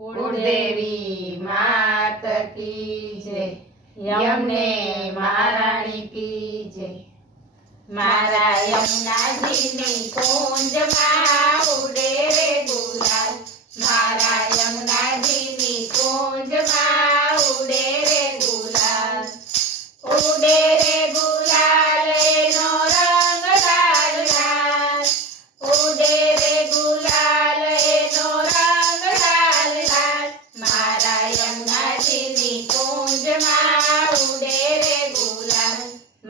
कुलदेवी मात की जय, यमुने महारानी की जय। मारा यमुनाजीनी कुंजमां उडे रे गुलाल, मारा यमुनाजीनी कुंजमां उडे रे गुलाल, उडे रे गुलाल एनो रंग लाल लाल, उडे रे गुलाल एनो रंग लाल लाल, मारा यमुनाजीनी कुंजमां उडे रे गुलाल,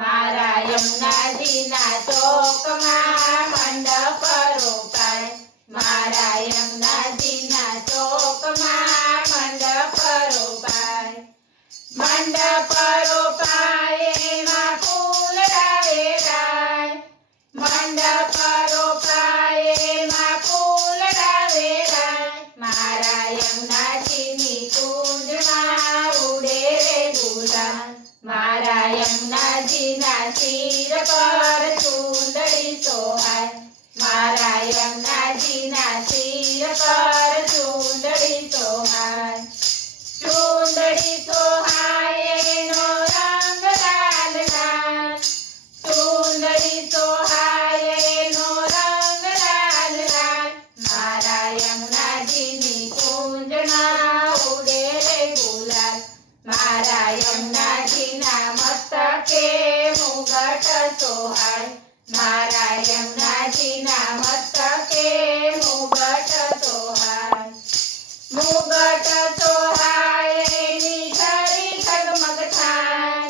मारा यमुनाजीना ચોકમાં મંડપ રોપાય, મારા યમુનાજીના ચોકમાં મંડપ રોપાય, મંડપ રોપાય એમાં ફૂલડા વેરાય, મંડપ રોપાય એમાં ફૂલડા વેરાય, મારા યમુનાજીની કુંજમાં ઉડે રે ગુલાલ, મારા યમુનાજીના શિર પર ચૂંદડી સોહાય, મારા યમુનાજીના શિર પર ચૂંદડી સોહાય, ચૂંદડી સોહાય એનો રંગ લાલ લાલ, ચૂંદડી સોહાય એનો રંગ લાલ લાલ, મારા યમુનાજીની કુંજમાં ઉડે રે ગુલાલ, મારા યમુનાજીના મસ્તકે મુગટ સોહાય, મારા યમુનાજીના મસ્તકે મુગટ સોહાય, મુગટ સોહાય એની ધરી ઝગમગ થાય,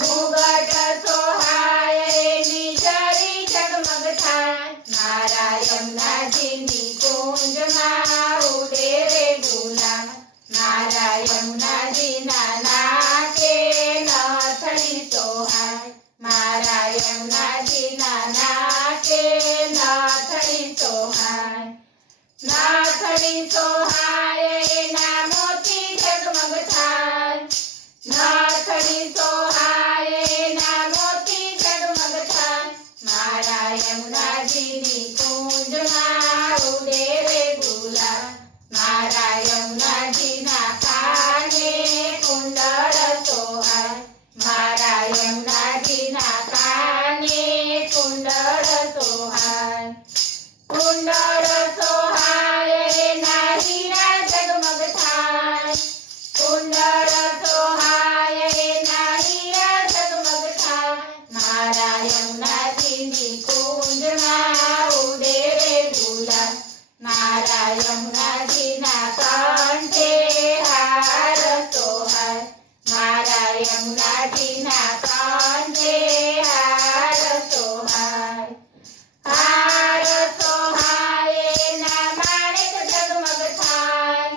મુગટ સોહાય એની ધરી ઝગમગ થાય, મારા યમુનાજીની કુંજમાં ઉડે રે ગુલાલ, મારા યમુનાજીના નાકે નથડી સોહાય, મારા યમુનાજીના નાકે નથડી સોહાય, નથડી સોહાય એના મોતી ઝગમગ થાય, નથડી સોહાય એના મોતી ઝગમગ થાય, મારા યમુનાજીની કુંજમાં ઉડે રે ગુલાલ, મારા યમુનાજીના કાને કુંડળ સોહાય, મારા યમુનાજીના કાને કુંડળ સોહાય, કુંડળ સોહાય એના હીરા ઝગમગ થાય, કુંડળ સોહાય એના હીરા ઝગમગ થાય, મારા યમુનાજીની કુંજમાં ઉડે રે ગુલાલ, મારા યમુનાજીના કંઠે હાર સોહાય, મારા યમુનાજીના કંઠે હાર સોહાય, હાર સોહાય એના માણેક ઝગમગ થાય,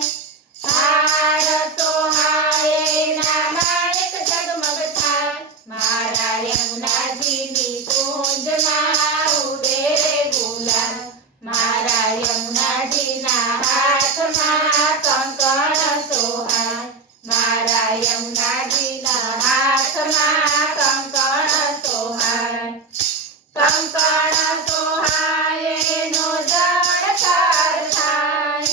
હાર સોહાય એના માણેક ઝગમગ થાય, મારા યમુનાજીની કુંજમાં ઉડે રે ગુલાલ, મારા યમુનાજીના હાથમાં કંકણ સોહાય, મારા યમુનાજીના હાથમાં કંકણ સોહાય, કંકણ સોહાય એનો જળકાર થાય,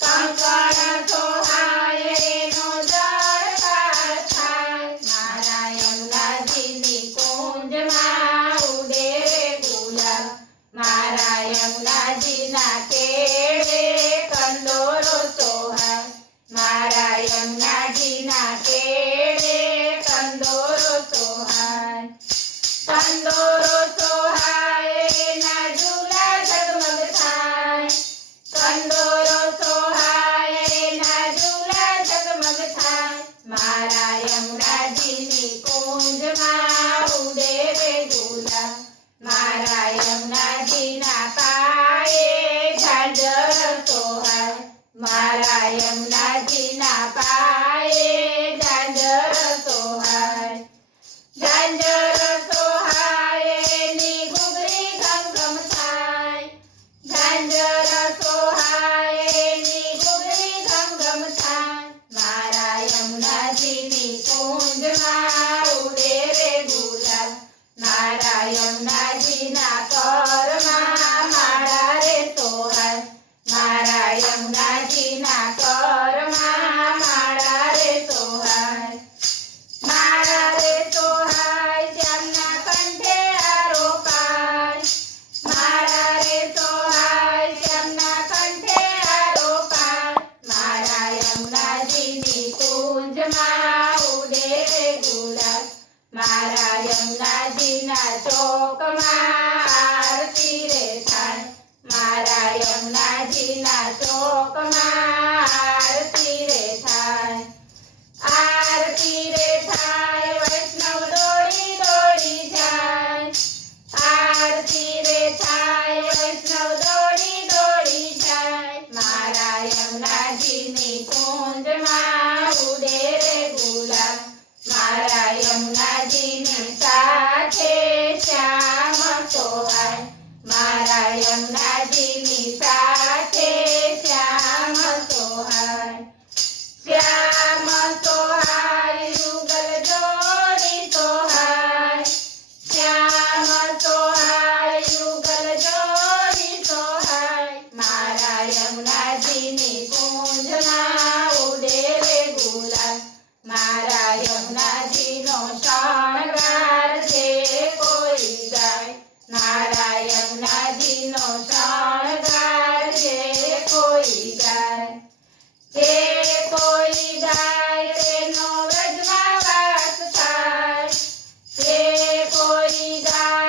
કંકણ સોહાય એનો જળકાર થાય, મારા યમુનાજીની કુંજમાં ઉડે રે ગુલાલ, મારા યમુનાજીના કેળે કંદોરો સોહાય, મારા યમુનાજીના કેળે કંદોરો સોહાય, કંદોરો સોહાય એના ઝૂલા ઝગમગ થાય, કંદોરો સોહાય એના ઝૂલા ઝગમગ થાય, મારા યમુનાજીની કુંજમાં ઉડે રે ગુલાલ, મારા યમુનાજીના પાયે ઝાંઝર સોહાય, મારા યમુનાજીના પાયે ઝાંઝર કોઈ ગા